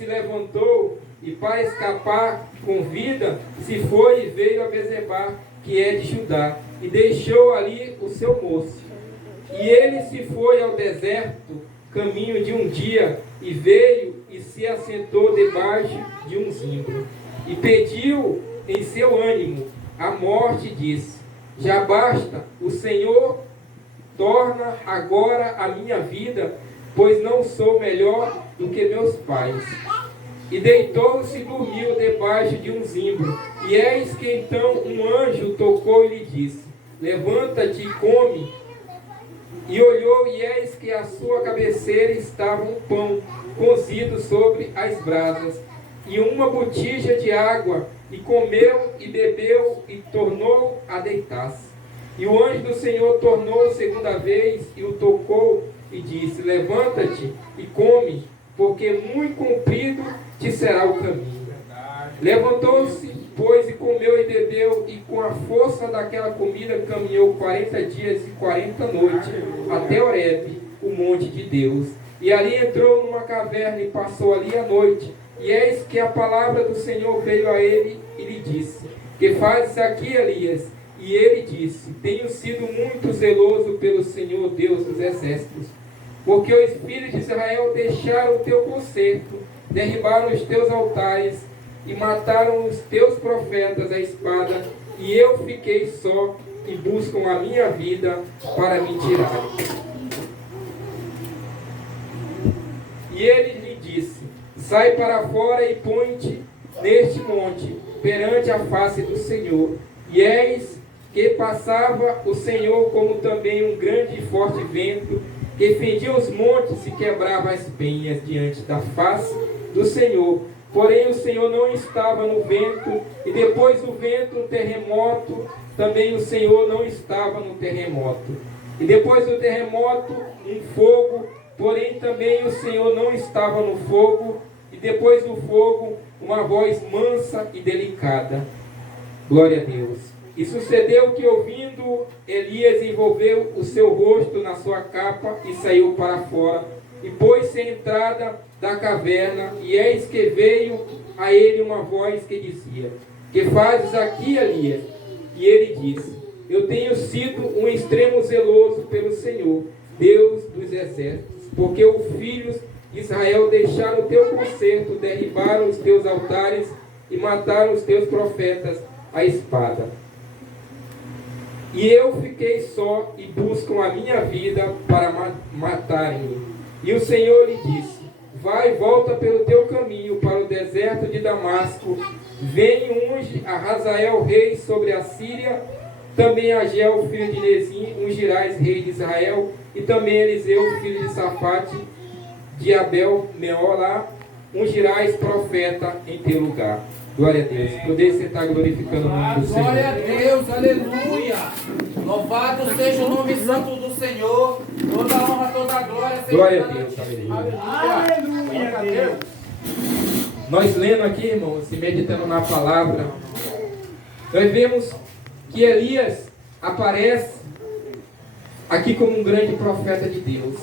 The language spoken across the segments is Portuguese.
se levantou e, para escapar com vida, se foi e veio a Bezebá, que é de Judá, e deixou ali o seu moço. E ele se foi ao deserto, caminho de um dia, e veio e se assentou debaixo de um zimbro, e pediu em seu ânimo a morte, e disse: já basta, o Senhor torna agora a minha vida, pois não sou melhor do que meus pais. E deitou-se e dormiu debaixo de um zimbro. E eis que então um anjo tocou e lhe disse: levanta-te e come. E olhou, e eis que à sua cabeceira estava um pão cozido sobre as brasas, e uma botija de água. E comeu e bebeu, e tornou a deitar-se. E o anjo do Senhor tornou segunda vez, e o tocou, e disse: levanta-te e come, porque muito comprido te será o caminho. Levantou-se, pois, e comeu e bebeu, e com a força daquela comida caminhou 40 dias e 40 noites, até Horebe, o monte de Deus. E ali entrou numa caverna e passou ali a noite. E eis que a palavra do Senhor veio a ele e lhe disse: que fazes aqui, Elias? E ele disse: tenho sido muito zeloso pelo Senhor Deus dos exércitos, porque os filhos de Israel deixaram o teu concerto, derribaram os teus altares e mataram os teus profetas à espada, e eu fiquei só, e buscam a minha vida para me tirar. E ele lhe disse: sai para fora e põe-te neste monte, perante a face do Senhor. E eis que passava o Senhor como também um grande e forte vento, que fendia os montes e quebrava as penhas diante da face do Senhor. Porém o Senhor não estava no vento, e depois do vento um terremoto, também o Senhor não estava no terremoto. E depois do terremoto um fogo, porém também o Senhor não estava no fogo. E depois do fogo uma voz mansa e delicada. Glória a Deus. E sucedeu que, ouvindo, Elias envolveu o seu rosto na sua capa e saiu para fora, e pôs-se à entrada da caverna. E eis que veio a ele uma voz que dizia: que fazes aqui, Elias? E ele disse: eu tenho sido um extremo zeloso pelo Senhor, Deus dos exércitos, porque os filhos de Israel deixaram o teu concerto, derribaram os teus altares e mataram os teus profetas à espada. E eu fiquei só, e buscam a minha vida para matarem-me. E o Senhor lhe disse: vai, volta pelo teu caminho para o deserto de Damasco, vem e unge a Hazael rei sobre a Síria, também a Geu filho de Nezim ungirás rei de Israel, e também Eliseu filho de Safate de Abel-Meolá ungirás profeta em teu lugar. Glória a Deus. Poder você estar glorificando o nome do Senhor. Glória a Deus, aleluia. Louvado seja o nome santo do Senhor. Toda a honra, toda a glória. Glória a Deus, aleluia. Aleluia. Aleluia. Nós lendo aqui, irmãos, e meditando na palavra, nós vemos que Elias aparece aqui como um grande profeta de Deus.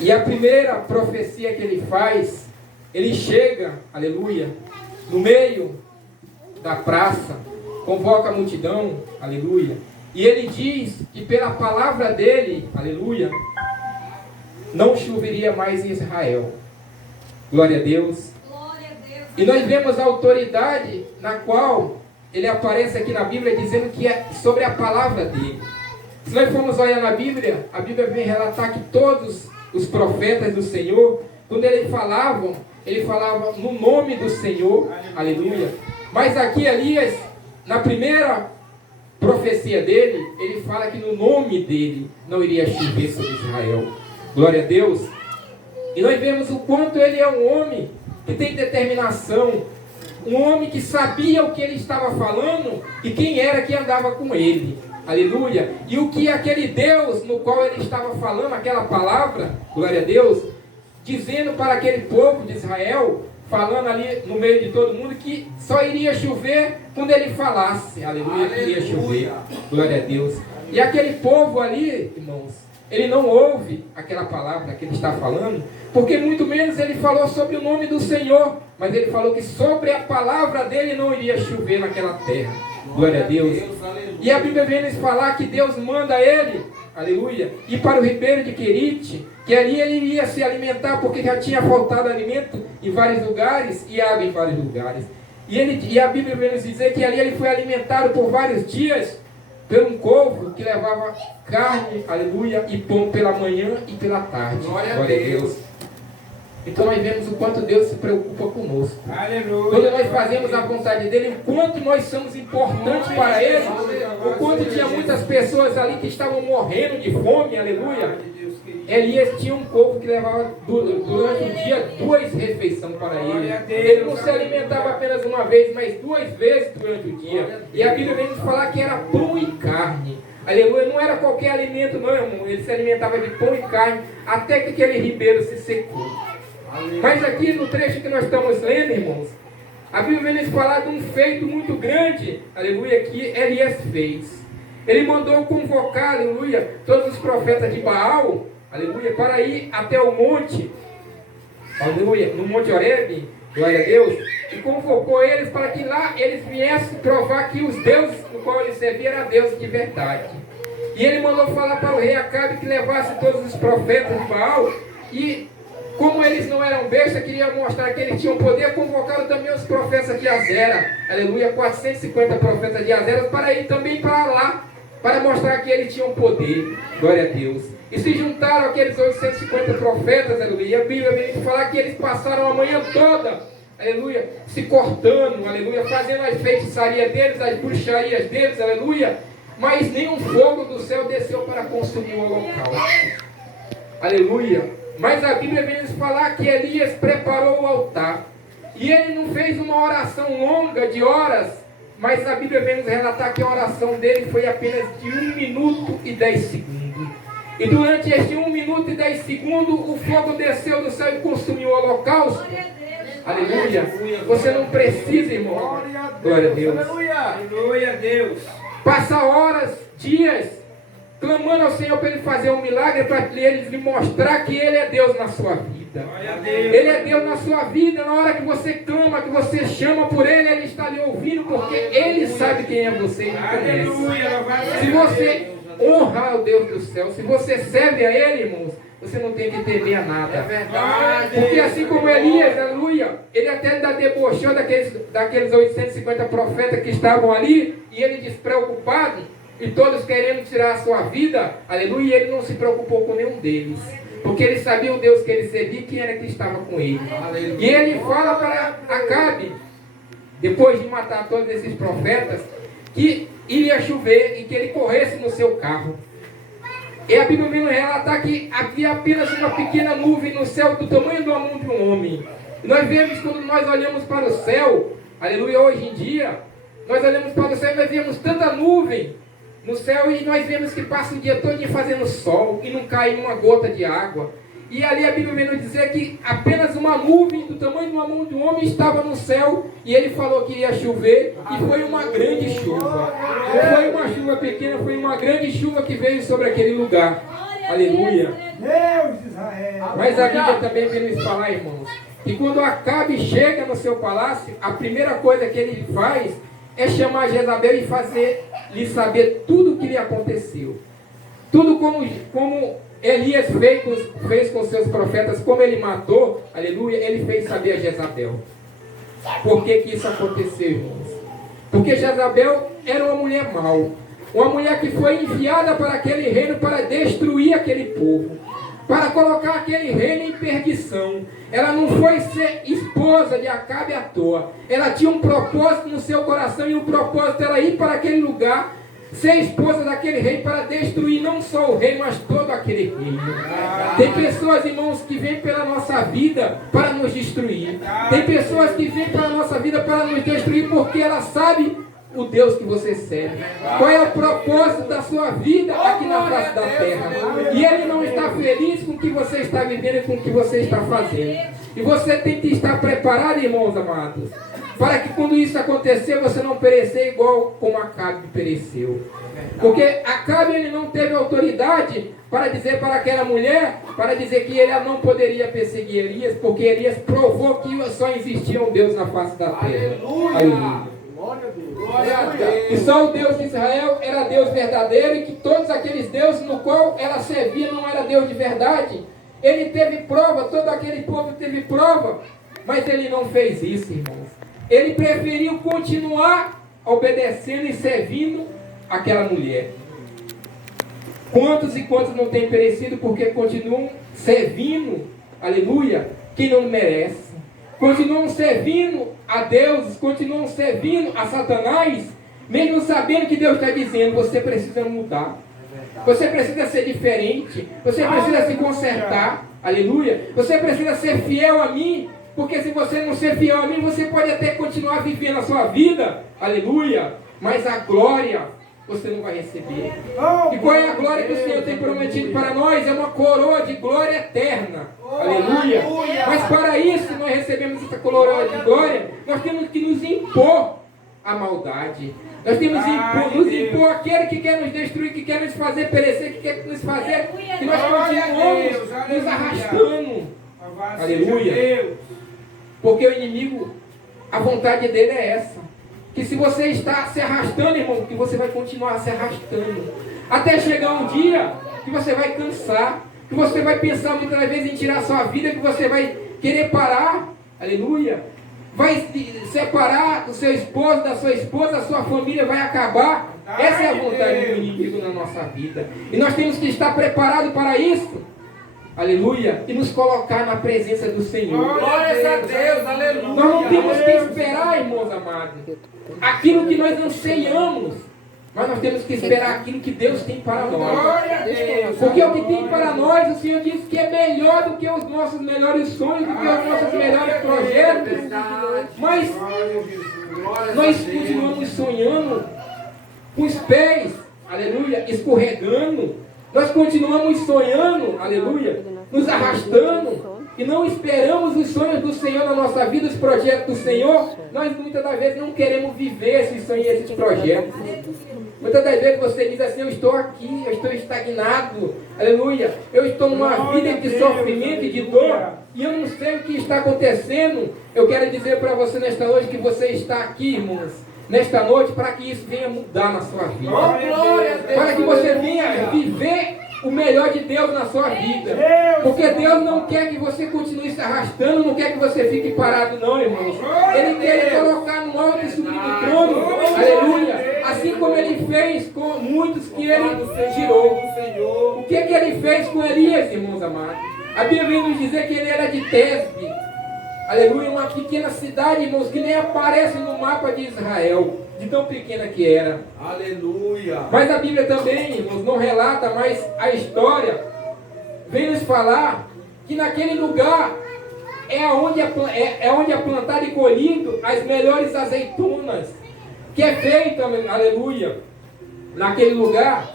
E a primeira profecia que ele faz, ele chega, aleluia, no meio da praça, convoca a multidão, aleluia, e ele diz que pela palavra dele, aleluia, não choveria mais em Israel. Glória a Deus. E nós vemos a autoridade na qual ele aparece aqui na Bíblia, dizendo que é sobre a palavra dele. Se nós formos olhar na Bíblia, a Bíblia vem relatar que todos os profetas do Senhor, quando ele falava no nome do Senhor, aleluia. Mas aqui Elias, na primeira profecia dele, ele fala que no nome dele não iria chover sobre Israel. Glória a Deus. E nós vemos o quanto ele é um homem que tem determinação, um homem que sabia o que ele estava falando e quem era que andava com ele. Aleluia. E o que aquele Deus no qual ele estava falando, aquela palavra, glória a Deus, dizendo para aquele povo de Israel, falando ali no meio de todo mundo, que só iria chover quando ele falasse. Aleluia, que iria chover. Glória a Deus. E aquele povo ali, irmãos, ele não ouve aquela palavra que ele está falando, porque muito menos ele falou sobre o nome do Senhor, mas ele falou que sobre a palavra dele não iria chover naquela terra. Glória a Deus. E a Bíblia vem nos falar que Deus manda ele, aleluia, ir para o ribeiro de Querite, que ali ele iria se alimentar, porque já tinha faltado alimento em vários lugares e água em vários lugares. E a Bíblia vem nos dizer que ali ele foi alimentado por vários dias por um corvo que levava carne, aleluia, e pão pela manhã e pela tarde. Glória a Deus. Então nós vemos o quanto Deus se preocupa conosco. Aleluia. Quando nós fazemos a vontade dele, o quanto nós somos importantes para ele, o quanto tinha muitas pessoas ali que estavam morrendo de fome, aleluia. Elias tinha um povo que levava durante o dia 2 refeições para ele. Ele não se alimentava apenas uma vez, mas 2 vezes durante o dia. E a Bíblia vem nos falar que era pão e carne. Aleluia, não era qualquer alimento não, irmão. Ele se alimentava de pão e carne até que aquele ribeiro se secou. Mas aqui no trecho que nós estamos lendo, irmãos, a Bíblia vem nos falar de um feito muito grande, aleluia, que Elias fez. Ele mandou convocar, aleluia, todos os profetas de Baal, aleluia, para ir até o monte, aleluia, no Monte Horebe, glória a Deus, e convocou eles para que lá eles viessem provar que os deuses no qual eles serviam eram deuses de verdade. E ele mandou falar para o rei Acabe que levasse todos os profetas de Baal, e como eles não eram bestas, queria mostrar que eles tinham poder, convocaram também os profetas de Azera, aleluia, 450 profetas de Azera, para ir também para lá, para mostrar que eles tinham poder, glória a Deus. E se juntaram aqueles 850 profetas, aleluia, e a Bíblia vem falar que eles passaram a manhã toda, aleluia, se cortando, aleluia, fazendo as feitiçarias deles, as bruxarias deles, aleluia, mas nenhum fogo do céu desceu para consumir o holocausto, aleluia. Mas a Bíblia vem nos falar que Elias preparou o altar. E ele não fez uma oração longa de horas, mas a Bíblia vem nos relatar que a oração dele foi apenas de 1 minuto e 10 segundos. E durante este 1 minuto e 10 segundos, o fogo desceu do céu e consumiu o holocausto. Aleluia. Você não precisa, irmão. Glória a Deus. Aleluia a Deus. Passa horas, dias, clamando ao Senhor para Ele fazer um milagre, para Ele lhe mostrar que Ele é Deus na sua vida. Ele é Deus na sua vida. Na hora que você clama, que você chama por Ele, Ele está lhe ouvindo, porque Ele sabe quem é você e lhe conhece. Se você honrar o Deus do céu, se você serve a Ele, irmãos, você não tem que temer a nada. É verdade. Porque assim como Elias, aleluia, ele até ainda debochou daqueles 850 profetas que estavam ali, e ele despreocupado, e todos querendo tirar a sua vida, aleluia, e ele não se preocupou com nenhum deles, porque ele sabia o Deus que ele servia, quem era que estava com ele. Aleluia. E ele fala para Acabe, depois de matar todos esses profetas, que iria chover e que ele corresse no seu carro. E a Bíblia vem relatar que havia apenas uma pequena nuvem no céu do tamanho da mão de um homem. E nós vemos, quando nós olhamos para o céu, aleluia, hoje em dia, nós olhamos para o céu e nós vemos tanta nuvem no céu, e nós vemos que passa o dia todo fazendo sol e não cai uma gota de água. E ali a Bíblia vem nos dizer que apenas uma nuvem do tamanho de uma mão de um homem estava no céu, e ele falou que iria chover, e foi uma grande chuva. Não foi uma chuva pequena, foi uma grande chuva que veio sobre aquele lugar. Aleluia. Deus Israel. Mas a Bíblia também vem nos falar, irmãos, que quando Acabe chega no seu palácio, a primeira coisa que ele faz é chamar Jezabel e fazer-lhe saber tudo o que lhe aconteceu. Tudo como Elias fez com seus profetas, como ele matou, aleluia, ele fez saber a Jezabel. Por que isso aconteceu, irmãos? Porque Jezabel era uma mulher mau, uma mulher que foi enviada para aquele reino para destruir aquele povo, para colocar aquele reino em perdição. Ela não foi ser esposa de Acabe à toa. Ela tinha um propósito no seu coração, e o propósito era ir para aquele lugar, ser esposa daquele rei, para destruir não só o rei, mas todo aquele reino. Tem pessoas, irmãos, que vêm pela nossa vida para nos destruir. Tem pessoas que vêm pela nossa vida para nos destruir, porque ela sabe o Deus que você serve. Qual é o propósito da sua vida aqui na face da terra? E Ele não está feliz com o que você está vivendo e com o que você está fazendo. E você tem que estar preparado, irmãos amados, para que quando isso acontecer, você não perecer igual como Acabe pereceu. Porque Acabe, ele não teve autoridade para dizer para aquela mulher, para dizer que ela não poderia perseguir Elias, porque Elias provou que só existia um Deus na face da terra. Aleluia! Glória a Deus. E só o Deus de Israel era Deus verdadeiro, e que todos aqueles deuses no qual ela servia não era Deus de verdade. Ele teve prova, todo aquele povo teve prova, mas ele não fez isso, irmãos. Ele preferiu continuar obedecendo e servindo aquela mulher. Quantos e quantos não têm perecido porque continuam servindo, aleluia, quem não merece. Continuam servindo a Deus, continuam servindo a Satanás, mesmo sabendo que Deus está dizendo, você precisa mudar. Você precisa ser diferente, você precisa se consertar, aleluia. Você precisa ser fiel a mim, porque se você não ser fiel a mim, você pode até continuar vivendo a sua vida, aleluia, mas a glória você não vai receber. E qual é a glória que o Senhor tem prometido para nós? É uma coroa de glória eterna. Aleluia. Mas para isso nós recebemos essa coroa de glória, nós temos que nos impor a maldade. Nós temos que nos impor aquele que quer nos destruir, que quer nos fazer perecer, que quer nos fazer que nós continuemos nos arrastando. Aleluia. Porque o inimigo, a vontade dele é essa. Que se você está se arrastando, irmão, que você vai continuar se arrastando. Até chegar um dia que você vai cansar, que você vai pensar muitas vezes em tirar a sua vida, que você vai querer parar, aleluia. Vai se separar do seu esposo, da sua esposa, a sua família vai acabar. Essa é a vontade do inimigo na nossa vida. E nós temos que estar preparados para isso. Aleluia, e nos colocar na presença do Senhor. Glórias a Deus, aleluia. Nós não temos que esperar, irmãos amados, aquilo que nós anseiamos, mas nós temos que esperar aquilo que Deus tem para nós. Porque o que tem para nós, o Senhor diz que é melhor do que os nossos melhores sonhos, do que os nossos melhores projetos. Mas nós continuamos sonhando com os pés, aleluia, escorregando. Nós continuamos sonhando, aleluia, nos arrastando e não esperamos os sonhos do Senhor na nossa vida, os projetos do Senhor. Nós muitas das vezes não queremos viver esses sonhos e esses projetos. Muitas das vezes você diz assim, eu estou aqui, eu estou estagnado, aleluia, eu estou numa vida de sofrimento e de dor e eu não sei o que está acontecendo. Eu quero dizer para você nesta noite que você está aqui, irmãos, nesta noite, para que isso venha mudar na sua vida. Para que você venha viver o melhor de Deus na sua vida. Porque Deus não quer que você continue se arrastando, não quer que você fique parado não, irmãos. Ele quer lhe colocar no alto e sublime trono. Aleluia. Assim como ele fez com muitos que ele tirou. O que ele fez com Elias, irmãos amados? A Bíblia vem nos dizer que ele era de Tesbe. Aleluia, uma pequena cidade, irmãos, que nem aparece no mapa de Israel, de tão pequena que era. Aleluia. Mas a Bíblia também, irmãos, não relata, mas a história vem nos falar que naquele lugar é onde é plantado e colhido as melhores azeitonas, que é feita, aleluia, naquele lugar,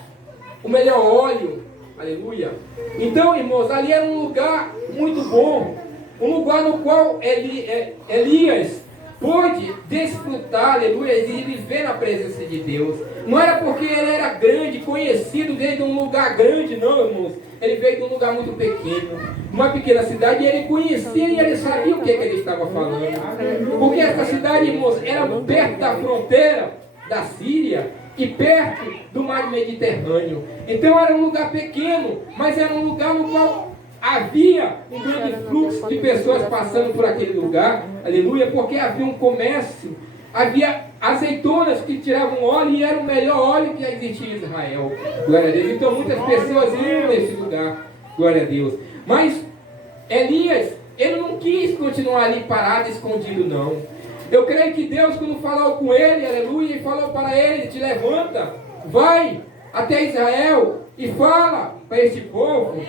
o melhor óleo, aleluia. Então, irmãos, ali era um lugar muito bom. Um lugar no qual Elias pôde desfrutar, aleluia, e viver na presença de Deus. Não era porque ele era grande, conhecido desde um lugar grande, não, irmãos. Ele veio de um lugar muito pequeno, uma pequena cidade, e ele conhecia e ele sabia o que ele estava falando. Porque essa cidade, irmãos, era perto da fronteira da Síria e perto do mar Mediterrâneo. Então era um lugar pequeno, mas era um lugar no qual havia um grande fluxo de pessoas passando por aquele lugar, aleluia, porque havia um comércio, havia azeitonas que tiravam óleo e era o melhor óleo que existia em Israel, glória a Deus. Então muitas pessoas iam nesse lugar, glória a Deus. Mas Elias, ele não quis continuar ali parado, escondido, não. Eu creio que Deus, quando falou com ele, aleluia, e falou para ele, te levanta, vai até Israel e fala para este povo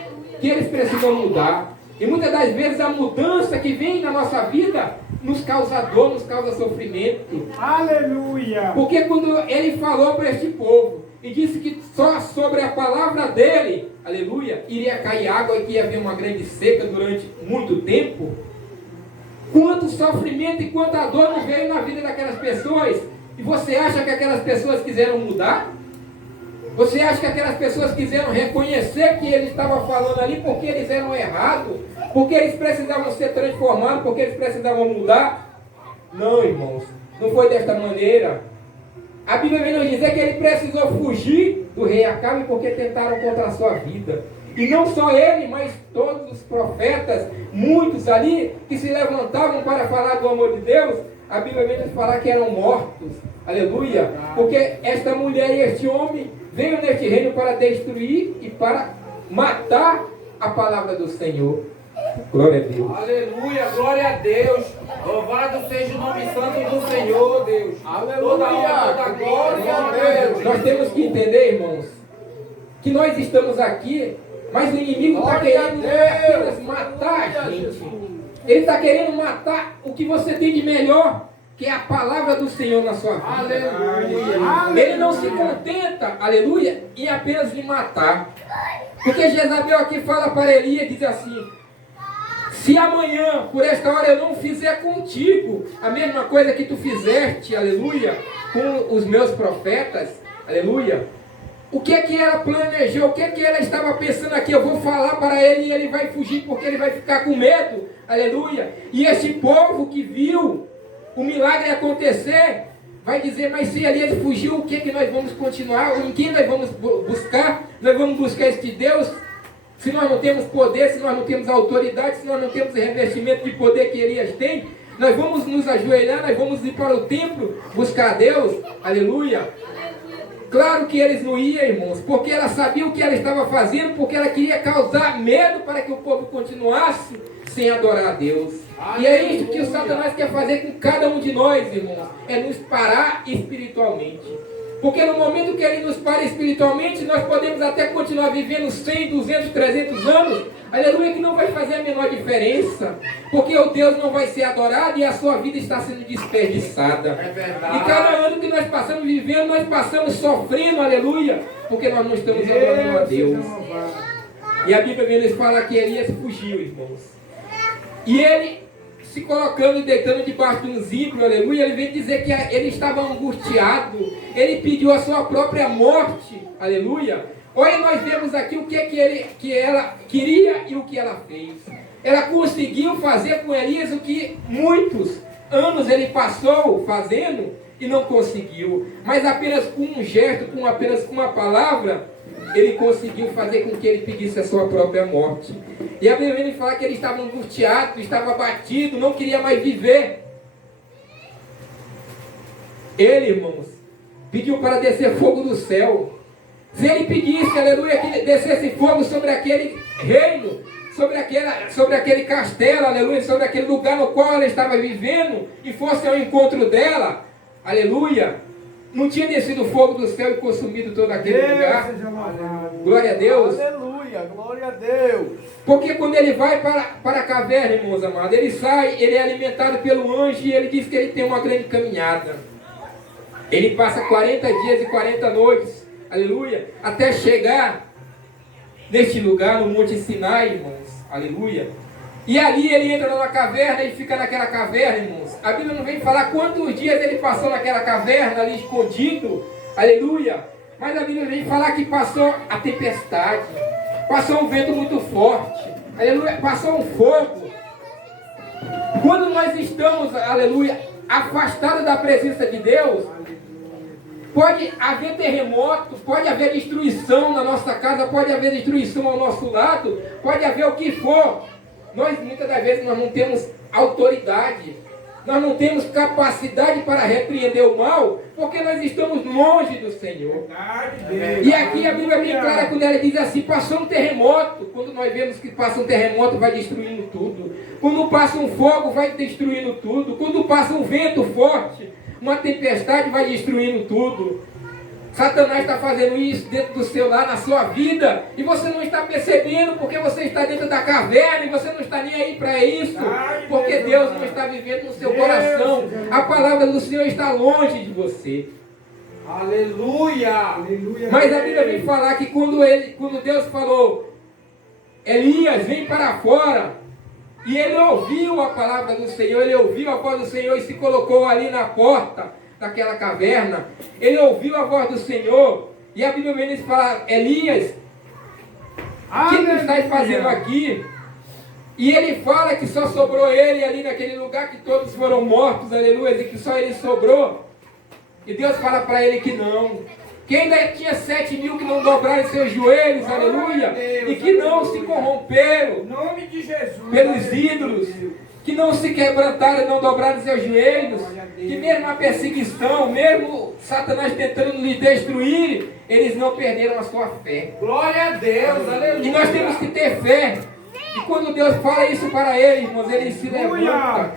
que eles precisam mudar. E muitas das vezes a mudança que vem na nossa vida nos causa dor, nos causa sofrimento. Aleluia! Porque quando ele falou para este povo e disse que só sobre a palavra dele, aleluia, iria cair água e que ia haver uma grande seca durante muito tempo, quanto sofrimento e quanta dor não veio na vida daquelas pessoas. E você acha que aquelas pessoas quiseram mudar? Você acha que aquelas pessoas quiseram reconhecer que ele estava falando ali porque eles eram errados? Porque eles precisavam ser transformados? Porque eles precisavam mudar? Não, irmãos. Não foi desta maneira. A Bíblia vem nos dizer que ele precisou fugir do rei Acabe porque tentaram contra a sua vida. E não só ele, mas todos os profetas, muitos ali que se levantavam para falar do amor de Deus, a Bíblia vem nos falar que eram mortos. Aleluia. Porque esta mulher e este homem veio neste reino para destruir e para matar a palavra do Senhor. Glória a Deus. Aleluia, glória a Deus. Louvado seja o nome santo do Senhor, Deus. Aleluia, toda honra, toda glória a Deus. Nós temos que entender, irmãos, que nós estamos aqui, mas o inimigo está querendo apenas matar a gente. Ele está querendo matar o que você tem de melhor, que é a palavra do Senhor na sua vida. Aleluia. Ele não se contenta, aleluia, em apenas lhe matar. Porque Jezabel aqui fala para Elias, diz assim: se amanhã, por esta hora, eu não fizer contigo a mesma coisa que tu fizeste, aleluia, com os meus profetas, aleluia, o que é que ela planejou, o que é que ela estava pensando aqui? Eu vou falar para ele e ele vai fugir porque ele vai ficar com medo, aleluia. E esse povo que viu o milagre acontecer, vai dizer: mas se Elias fugiu, o que é que nós vamos continuar? Em quem nós vamos buscar? Nós vamos buscar este Deus? Se nós não temos poder, se nós não temos autoridade, se nós não temos o revestimento de poder que Elias tem, nós vamos nos ajoelhar, nós vamos ir para o templo buscar a Deus, aleluia. Claro que eles não iam, irmãos, porque ela sabia o que ela estava fazendo, porque ela queria causar medo para que o povo continuasse sem adorar a Deus. E é isso que o Satanás quer fazer com cada um de nós, irmãos, é nos parar espiritualmente. Porque no momento que ele nos para espiritualmente, nós podemos até continuar vivendo 100, 200, 300 anos, aleluia, que não vai fazer a menor diferença. Porque o Deus não vai ser adorado e a sua vida está sendo desperdiçada. É verdade. E cada ano que nós passamos vivendo, nós passamos sofrendo, aleluia, porque nós não estamos adorando a Deus. E a Bíblia vem nos falar que Elias fugiu, irmãos. E ele, se colocando e deitando debaixo de um zimbro, aleluia, ele vem dizer que ele estava angustiado, ele pediu a sua própria morte, aleluia. Olha, nós vemos aqui o que ela queria e o que ela fez. Ela conseguiu fazer com Elias o que muitos anos ele passou fazendo e não conseguiu, mas apenas com um gesto, apenas com uma palavra, ele conseguiu fazer com que ele pedisse a sua própria morte. E a Bíblia vem falar que ele estava angustiado, estava abatido, não queria mais viver. Ele, irmãos, pediu para descer fogo do céu. Se ele pedisse, aleluia, que descesse fogo sobre aquele reino, sobre aquele castelo, aleluia, sobre aquele lugar no qual ela estava vivendo, e fosse ao encontro dela, aleluia, não tinha descido fogo do céu e consumido todo aquele lugar. Glória a Deus. Aleluia, glória a Deus. Porque quando ele vai para a caverna, irmãos amados, ele sai, ele é alimentado pelo anjo e ele diz que ele tem uma grande caminhada. Ele passa 40 dias e 40 noites, aleluia, até chegar neste lugar, no Monte Sinai, irmãos, aleluia. E ali ele entra numa caverna e fica naquela caverna, irmãos. A Bíblia não vem falar quantos dias ele passou naquela caverna ali escondido, aleluia. Mas a Bíblia vem falar que passou a tempestade, passou um vento muito forte, aleluia, passou um fogo. Quando nós estamos, aleluia, afastados da presença de Deus, pode haver terremoto, pode haver destruição na nossa casa, pode haver destruição ao nosso lado, pode haver o que for. Nós, muitas das vezes, nós não temos autoridade, nós não temos capacidade para repreender o mal, porque nós estamos longe do Senhor. E aqui a Bíblia é bem clara quando ela diz assim: passou um terremoto. Quando nós vemos que passa um terremoto, vai destruindo tudo. Quando passa um fogo, vai destruindo tudo. Quando passa um vento forte, uma tempestade, vai destruindo tudo. Satanás está fazendo isso dentro do seu lar, na sua vida, e você não está percebendo, porque você está dentro da caverna e você não está nem aí para isso, porque Deus não está vivendo no seu coração. A palavra do Senhor está longe de você. Aleluia! Mas a Bíblia vem falar que quando Deus falou: Elias, vem para fora, e ele ouviu a palavra do Senhor, ele ouviu a voz do Senhor e se colocou ali na porta daquela caverna. Ele ouviu a voz do Senhor E a Bíblia vem fala, Elias, o que tu estás fazendo aqui? E ele fala que só sobrou ele ali naquele lugar, que todos foram mortos, aleluia, e que só ele sobrou. E Deus fala para ele que não. Que ainda tinha 7.000 que não dobraram seus joelhos, aleluia, e que não se corromperam Nome de Jesus. pelos ídolos, que não se quebrantaram e não dobraram seus joelhos, que mesmo a perseguição, mesmo Satanás tentando lhes destruir, eles não perderam a sua fé. Glória a Deus, aleluia. E nós temos que ter fé. E quando Deus fala isso para ele, irmãos, ele se levanta.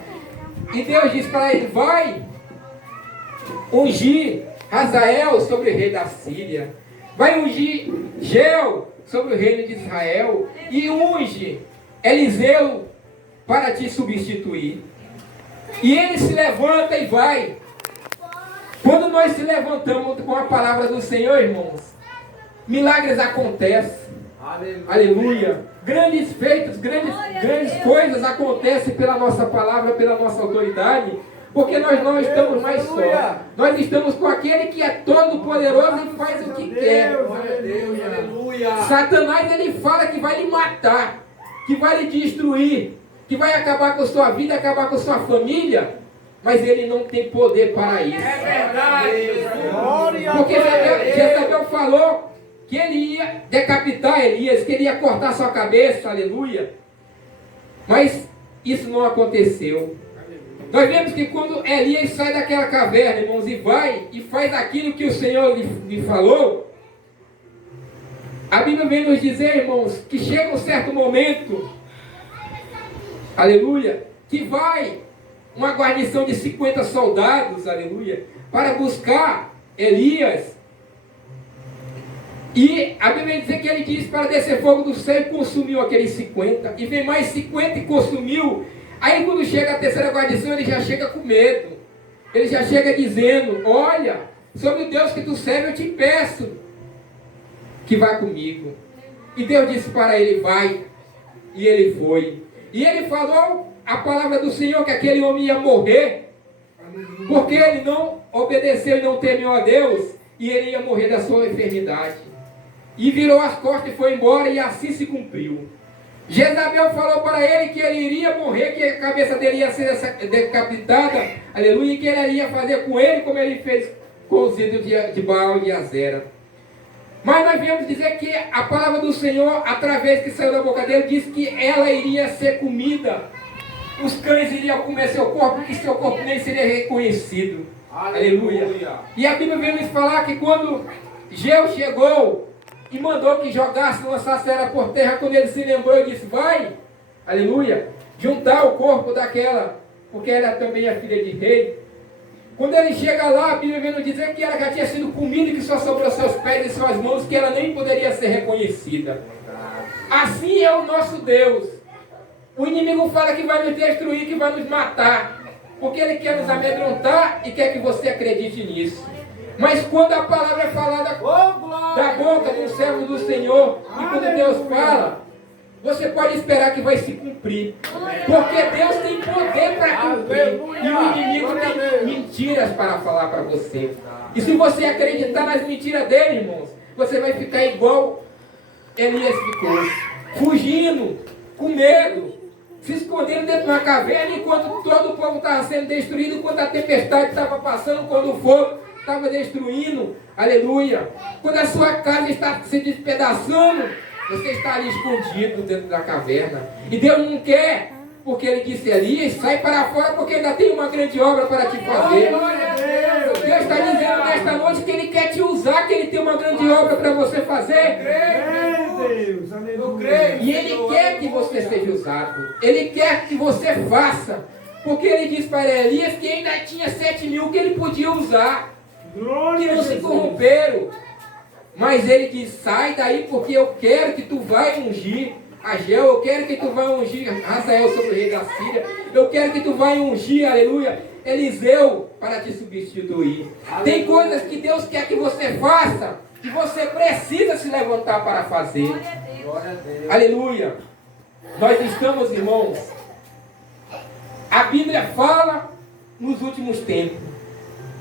E Deus diz para ele, vai ungir Hazael sobre o rei da Síria. Vai ungir Jeu sobre o reino de Israel. E unge Eliseu para te substituir. E ele se levanta e vai. Quando nós se levantamos com a palavra do Senhor, irmãos, milagres acontecem. Aleluia. Grandes feitos, grandes coisas acontecem pela nossa palavra, pela nossa autoridade. Porque nós não estamos mais só. Nós estamos com aquele que é todo poderoso e faz o que quer. Satanás, ele fala que vai lhe matar, que vai lhe destruir, que vai acabar com a sua vida, acabar com a sua família. Mas ele não tem poder para isso. É verdade. Porque Jezabel falou que ele ia decapitar Elias, que ele ia cortar sua cabeça, aleluia. Mas isso não aconteceu. Nós vemos que quando Elias sai daquela caverna, irmãos, e vai e faz aquilo que o Senhor lhe falou, a Bíblia vem nos dizer, irmãos, que chega um certo momento, aleluia, que vai uma guarnição de 50 soldados, aleluia, para buscar Elias. E a Bíblia vai dizer que ele disse para descer fogo do céu e consumiu aqueles 50. E vem mais 50 e consumiu. Aí quando chega a terceira guarnição, ele já chega com medo. Ele já chega dizendo, olha, sobre o Deus que tu serve eu te peço que vá comigo. E Deus disse para ele, vai. E ele foi. E ele falou a palavra do Senhor que aquele homem ia morrer. Porque ele não obedeceu e não temeu a Deus. E ele ia morrer da sua enfermidade. E virou as costas e foi embora, e assim se cumpriu. Jezabel falou para ele que ele iria morrer, que a cabeça dele ia ser decapitada, aleluia, e que ele ia fazer com ele como ele fez com os ídolos de Baal e de Azera. Mas nós viemos dizer que a palavra do Senhor, através que saiu da boca dele, disse que ela iria ser comida. Os cães iriam comer seu corpo, que seu corpo nem seria reconhecido. Aleluia. E a Bíblia vem nos falar que quando Jeu chegou e mandou que jogasse, lançasse ela por terra, quando ele se lembrou e disse, vai, aleluia, juntar o corpo daquela, porque ela também é filha de rei. Quando ele chega lá, a Bíblia vem nos dizer que ela já tinha sido comida e que só sobrou seus pés e suas mãos, que ela nem poderia ser reconhecida. Assim é o nosso Deus. O inimigo fala que vai nos destruir, que vai nos matar, porque ele quer nos amedrontar e quer que você acredite nisso. Mas quando a palavra é falada da boca do servo do Senhor, e quando Deus fala, você pode esperar que vai se cumprir. Porque Deus tem poder para cumprir. E o inimigo tem mentiras para falar para você. E se você acreditar nas mentiras dele, irmãos, você vai ficar igual Elias ficou. Fugindo, com medo, se escondendo dentro de uma caverna, enquanto todo o povo estava sendo destruído, enquanto a tempestade estava passando, quando o fogo estava destruindo, aleluia. Quando a sua casa está se despedaçando, você está ali escondido dentro da caverna. E Deus não quer, porque ele disse, Elias, sai para fora, porque ainda tem uma grande obra para te fazer. Deus está dizendo nesta noite que ele quer te usar, que ele tem uma grande obra para você fazer. E ele quer que você seja usado. Ele quer que você faça. Porque ele disse para Elias que ainda tinha 7.000 que ele podia usar, que não se corromperam. Mas ele diz, sai daí, porque eu quero que tu vai ungir a Jeu, eu quero que tu vai ungir Hazael sobre o rei da Síria, eu quero que tu vai ungir, aleluia, Eliseu para te substituir. Aleluia. Tem coisas que Deus quer que você faça, que você precisa se levantar para fazer. Glória a Deus. Aleluia. Nós estamos, irmãos, a Bíblia fala nos últimos tempos,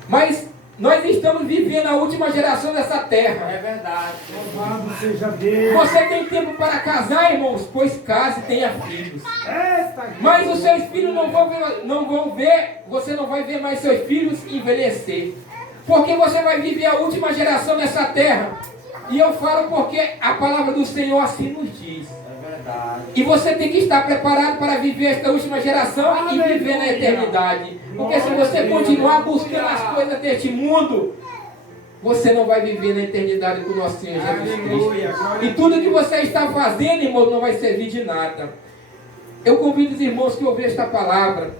mas Nós estamos vivendo a última geração dessa terra. É verdade. Louvado seja Deus. Você tem tempo para casar, irmãos? Pois case e tenha filhos. Eita, Mas os seus filhos não vão ver, você não vai ver mais seus filhos envelhecer. Porque você vai viver a última geração nessa terra. E eu falo porque a palavra do Senhor assim nos diz. É verdade. E você tem que estar preparado para viver esta última geração e viver na eternidade. Porque se você continuar buscando as coisas deste mundo, você não vai viver na eternidade com o nosso Senhor Jesus Cristo. E tudo que você está fazendo, irmão, não vai servir de nada. Eu convido os irmãos que ouviram esta palavra